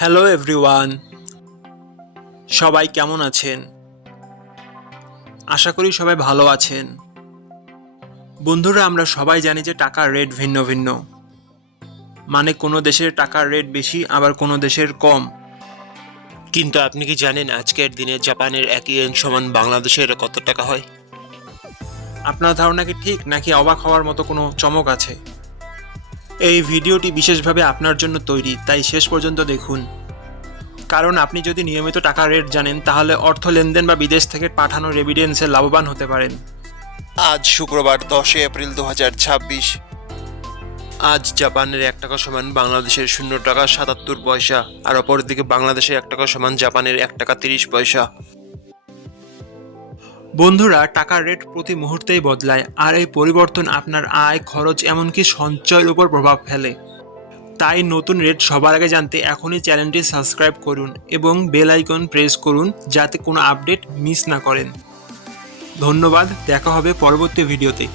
Hello everyone, সবাই কেমন আছেন? আশা করি সবাই ভালো আছেন। বন্ধুরা, আমরা সবাই জানি যে টাকার রেট ভিন্ন ভিন্ন। মানে কোনো দেশের টাকার রেট বেশি, আবার কোনো দেশের কম। কিন্তু আপনি কি জানেন আজকের দিনে জাপানের 1 ইয়েন সমান বাংলাদেশের কত টাকা হয়? আপনার ধারণা কি ঠিক, নাকি অবাক হওয়ার মতো কোনো চমক আছে? এই ভিডিওটি বিশেষভাবে আপনার জন্য তৈরি, তাই শেষ পর্যন্ত দেখুন। কারণ আপনি যদি নিয়মিত টাকার রেট জানেন, তাহলে অর্থ লেনদেন বা বিদেশ থেকে পাঠানো রেমিটেন্সে লাভবান হতে পারেন। আজ শুক্রবার 10 এপ্রিল 2026। আজ জাপানের 1 টাকা সমান বাংলাদেশের 0 টাকা 77 পয়সা, আর অপরদিকে বাংলাদেশের 1 টাকা সমান জাপানের 1 টাকা 30 পয়সা। বন্ধুরা, টাকার রেট প্রতি মুহূর্তেই বদলায়, আর এই পরিবর্তন আপনার আয়, খরচ, এমনকি সঞ্চয়ের উপর প্রভাব ফেলে। তাই নতুন রেট সবার আগে জানতে এখনই চ্যানেলটি সাবস্ক্রাইব করুন এবং বেল আইকন প্রেস করুন, যাতে কোনো আপডেট মিস না করেন। ধন্যবাদ, দেখা হবে পরবর্তী ভিডিওতে।